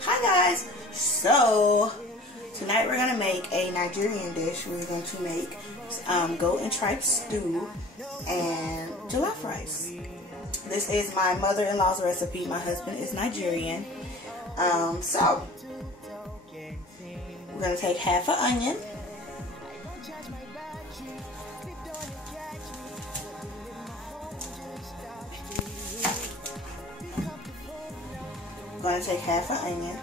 Hi guys, so tonight we're gonna make a Nigerian dish. We're going to make goat and tripe stew and jollof rice. This is my mother-in-law's recipe. My husband is Nigerian. So we're gonna take half an onion. We're going to take half an onion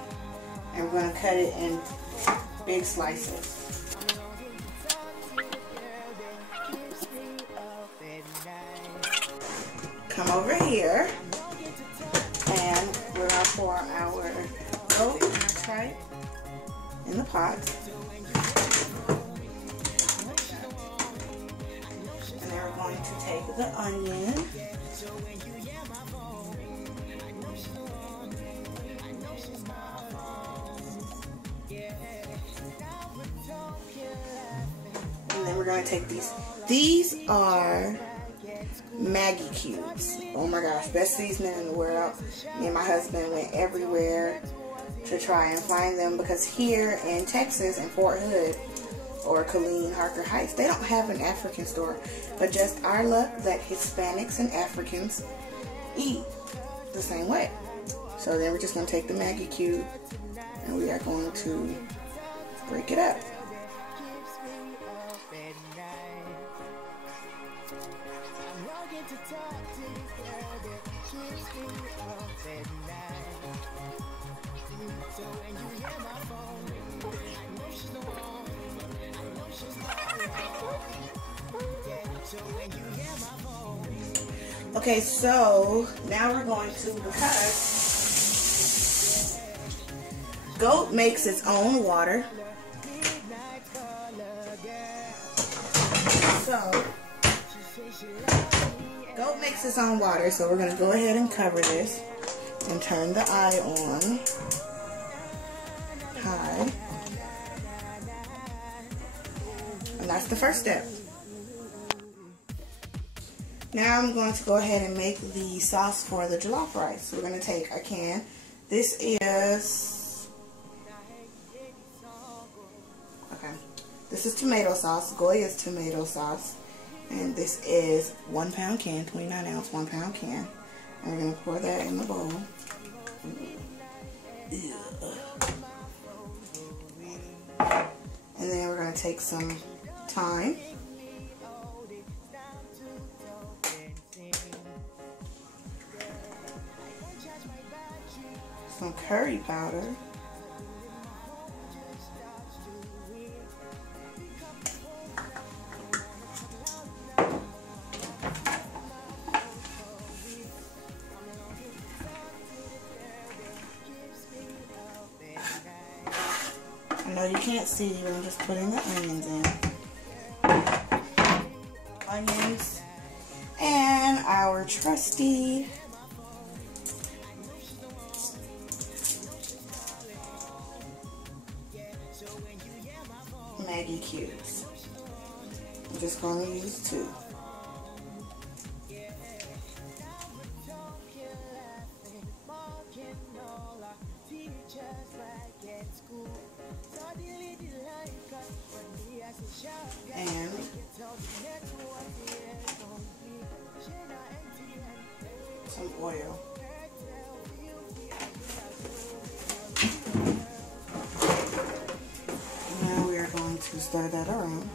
and we're going to cut it in big slices. Come over here and we're going to pour our goat and our tripe in the pot. And then we're going to take the onion. And then we're going to take these. These are Maggie cubes. Oh my gosh, best seasoning in the world. Me and my husband went everywhere to try and find them because here in Texas, in Fort Hood or Killeen, Harker Heights, they don't have an African store. But just our luck that Hispanics and Africans eat the same way. So then we're just going to take the Maggie cube and we are going to break it up. Okay, so now we're going to cut. Goat makes its own water. So, goat makes its own water, so we're going to go ahead and cover this and turn the eye on high. And that's the first step. Now I'm going to go ahead and make the sauce for the jollof rice. So we're going to take a can. This is, this is tomato sauce, Goya's tomato sauce. And this is 1 pound can, 29 ounce, 1 pound can. And we're going to pour that in the bowl. And then we're going to take some thyme. Some curry powder. I know you can't see, but I'm just putting the onions in. Onions and our trusty Maggie cubes. I'm just going to use 2. And some oil. Now we are going to stir that around.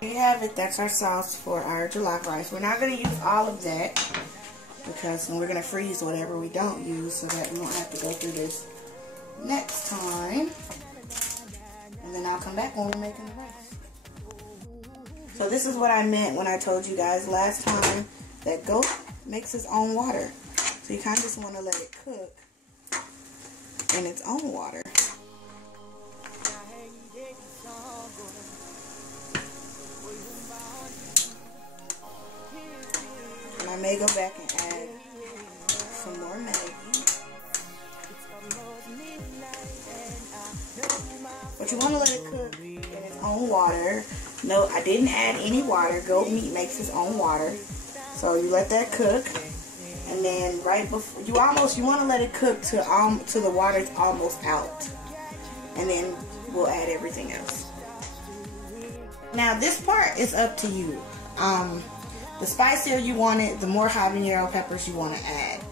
There you have it. That's our sauce for our jollof rice. We're not going to use all of that because we're going to freeze whatever we don't use so that we won't have to go through this next time. come back when we're making the rice. So this is what I meant when I told you guys last time that goat makes its own water. So you kind of just want to let it cook in its own water. And I may go back and add some more Maggi. But you want to let it cook in its own water. No, I didn't add any water. Goat meat makes its own water. So you let that cook. And then right before, you want to let it cook to the water's almost out. And then we'll add everything else. Now this part is up to you. The spicier you want it, the more habanero peppers you want to add.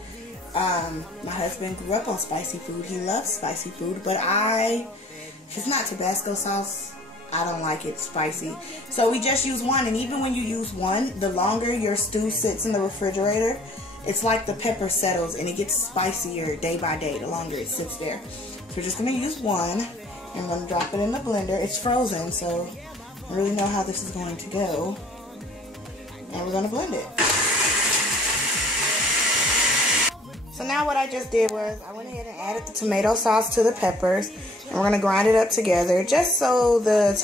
My husband grew up on spicy food. He loves spicy food, but if it's not Tabasco sauce, I don't like it spicy. So we just use one, and even when you use one, the longer your stew sits in the refrigerator, it's like the pepper settles and it gets spicier day by day the longer it sits there. So we're just going to use one, and I'm going to drop it in the blender. It's frozen, so I don't really know how this is going to go. And we're going to blend it. So now what I just did was I went ahead and added the tomato sauce to the peppers, and we're going to grind it up together just so the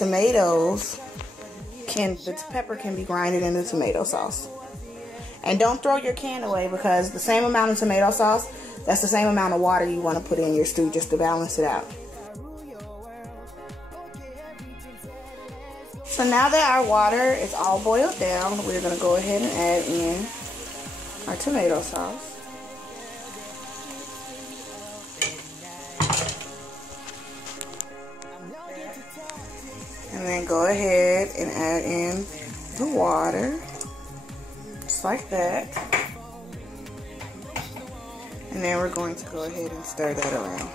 pepper can be grinded in the tomato sauce. And don't throw your can away, because the same amount of tomato sauce, that's the same amount of water you want to put in your stew just to balance it out. So now that our water is all boiled down, we're going to go ahead and add in our tomato sauce. And then go ahead and add in the water, just like that. And then we're going to go ahead and stir that around.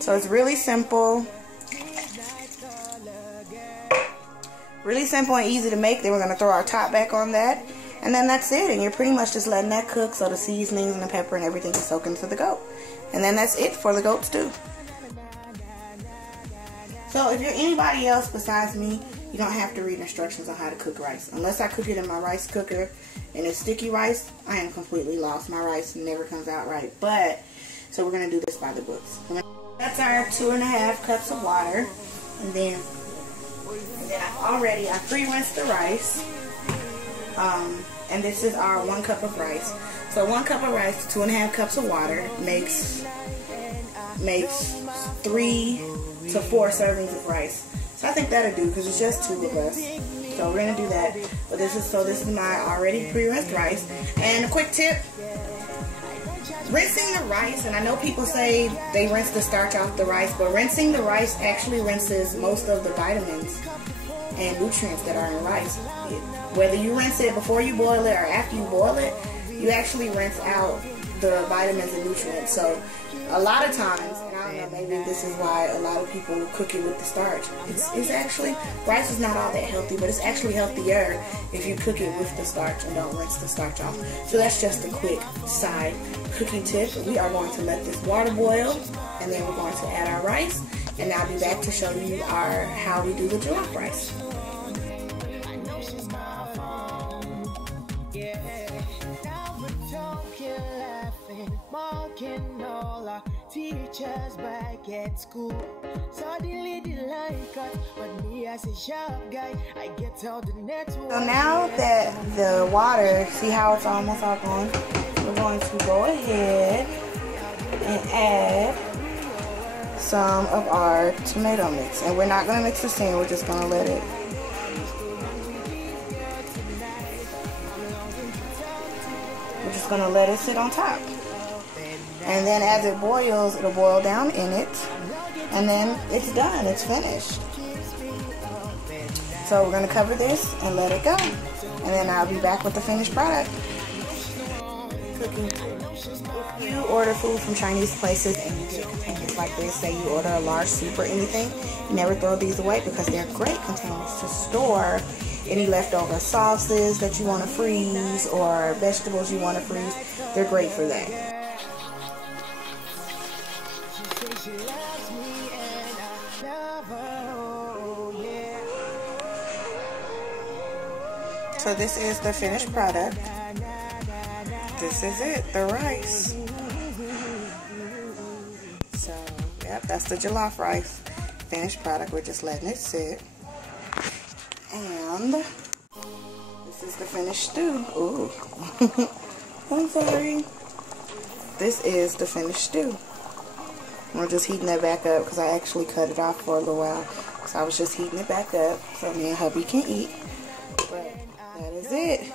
So it's really simple. Really simple and easy to make. Then we're going to throw our top back on that. And then that's it. And you're pretty much just letting that cook so the seasonings and the pepper and everything can soak into the goat. And then that's it for the goat stew. So if you're anybody else besides me, you don't have to read instructions on how to cook rice. Unless I cook it in my rice cooker and it's sticky rice, I am completely lost. My rice never comes out right. But, so we're going to do this by the books. That's our 2½ cups of water. And then I pre-rinsed the rice. And this is our 1 cup of rice. So 1 cup of rice, 2½ cups of water makes 3 to 4 servings of rice. So I think that'll do, because it's just 2 of us. So we're gonna do that. But this is my already pre-rinsed rice. And a quick tip: rinsing the rice, and I know people say they rinse the starch off the rice, but rinsing the rice actually rinses most of the vitamins and nutrients that are in rice. Whether you rinse it before you boil it or after you boil it, you actually rinse out the vitamins and nutrients. So a lot of times, and I don't know, maybe this is why a lot of people cook it with the starch. It's actually, rice is not all that healthy, but it's actually healthier if you cook it with the starch and don't rinse the starch off. So that's just a quick side cooking tip. We are going to let this water boil, and then we're going to add our rice, and I'll be back to show you how we do the jollof rice. Teachers back at school, suddenly they like us, but me as a sharp guy, I get out the network. So now that the water, see how it's almost all gone, we're going to go ahead and add some of our tomato mix. And we're not going to mix this in, we're just going to let it. We're just going to let it sit on top. And then as it boils, it'll boil down in it. And then it's done. It's finished. So we're going to cover this and let it go. And then I'll be back with the finished product. Cooking. If you order food from Chinese places and you get containers like this, say you order a large soup or anything, never throw these away, because they're great containers to store any leftover sauces that you want to freeze or vegetables you want to freeze. They're great for that. So this is the finished product. This is it, the rice. So, yep, that's the jollof rice. Finished product, we're just letting it sit. And this is the finished stew. Ooh. I'm sorry. This is the finished stew. We're just heating that back up because I actually cut it off for a little while. So I was just heating it back up so me and hubby can eat. But that is it.